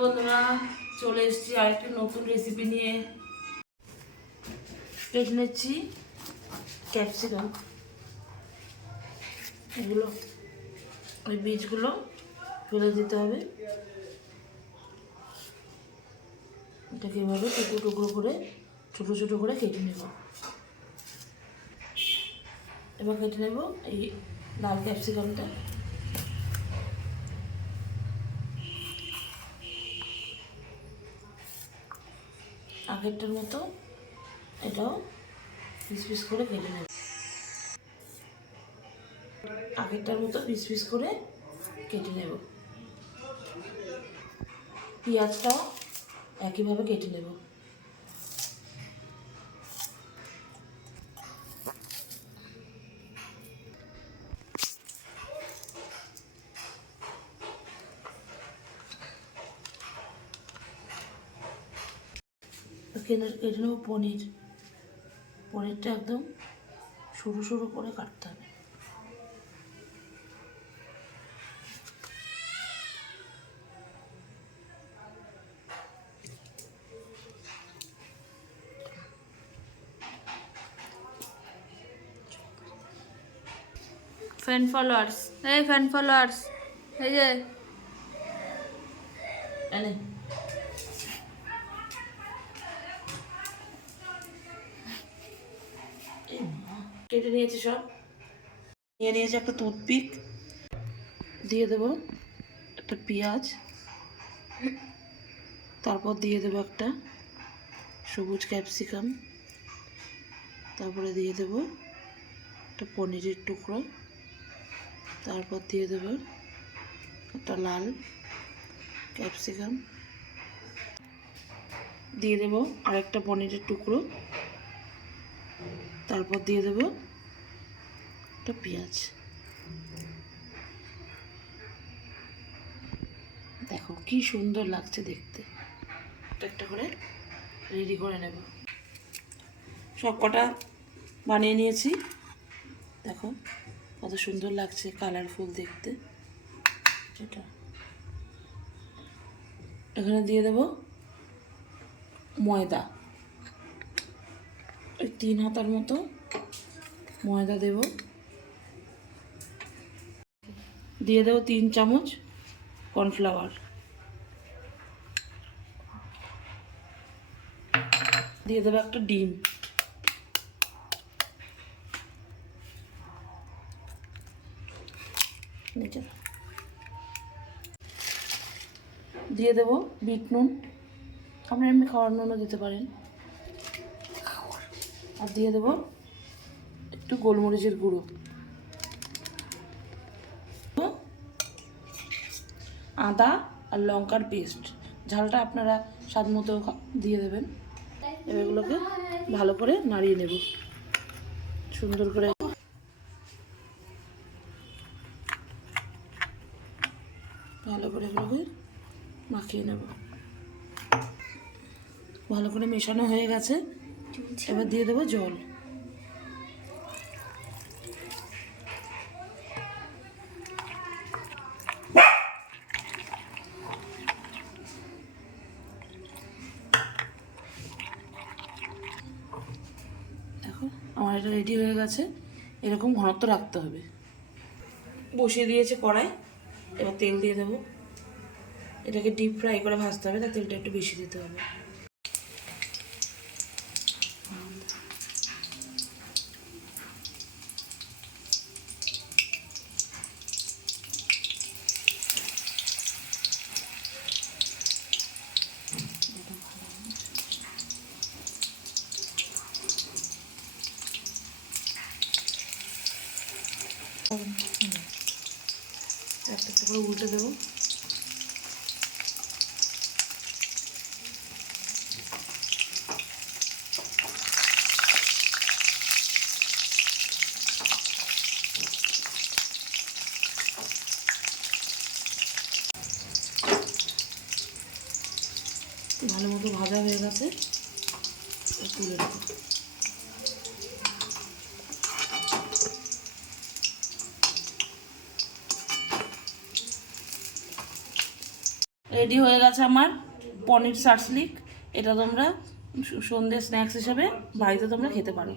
বন্ধুরা চলে এসেছি আরেকটা নতুন রেসিপি নিয়ে। কেটে নিচ্ছি ক্যাপসিকাম, এগুলো ওই বীজগুলো ফেলে দিতে হবে। এটাকে এভাবে টুকরো টুকরো করে ছোটো ছোটো করে কেটে নেব। এবার কেটে নেব এই লাল ক্যাপসিকামটা। আগেরটার মতো এটাও পিস পিস করে কেটে নেব। আগেরটার মতো পিস পিস করে কেটে নেব। পেঁয়াজটাও একইভাবে কেটে নেব। কেটে নেব পনিরটা একদম সরু সরু করে কাটতে হবে। ফ্যান ফলোয়ার্স, এই যে এনে কেটে নিয়েছি সব। নিয়ে নিয়েছি একটা টুথপিক, দিয়ে দেবো একটা পেঁয়াজ, তারপর দিয়ে দেবো একটা সবুজ ক্যাপসিকাম, তারপরে দিয়ে দেবো একটা পনিরের টুকরো, তারপর দিয়ে দেবো একটা লাল ক্যাপসিকাম, দিয়ে দেবো আরেকটা পনিরের টুকরো, তারপর দিয়ে দেবো একটা পেঁয়াজ। দেখো কি সুন্দর লাগছে দেখতে। একটা করে রেডি করে নেব। সব কটা বানিয়ে নিয়েছি, দেখো কত সুন্দর লাগছে, কালারফুল দেখতে। এটা এখানে দিয়ে দেব ময়দা, ওই 3 হাতার মতো ময়দা দেব। দিয়ে দেবো 3 চামচ কর্নফ্লাওয়ার, দিয়ে দেবো একটা ডিম, দিয়ে দেবো বিট নুন, আপনারা এমনি খাওয়ার নুনও দিতে পারেন। আর দিয়ে দেবো একটু গোলমরিচের গুঁড়ো, আদা আর লঙ্কার পেস্ট, ঝালটা আপনারা স্বাদ মতো দিয়ে দেবেন। এগুলোকে ভালো করে নাড়িয়ে নেব, সুন্দর করে ভালো করে এগুলোকে মাখিয়ে নেব। ভালো করে মেশানো হয়ে গেছে, এবার দিয়ে দেবো জল। দেখো আমার এটা রেডি হয়ে গেছে। এরকম ঘনত্ব রাখতে হবে। বসিয়ে দিয়েছে কড়াই, এবার তেল দিয়ে দেবো। এটাকে ডিপ ফ্রাই করে ভাজতে হবে, তাই তেলটা একটু বেশি দিতে হবে। একটা একটা করে উল্টে দেবো। ভালো মতো ভাজা হয়ে গেছে, তুলে দেবো। রেডি হয়ে গেছে আমার পনির সার্সলিক। এটা তোমরা সন্ধ্যে স্ন্যাক্স হিসেবে বাড়িতে তোমরা খেতে পারো।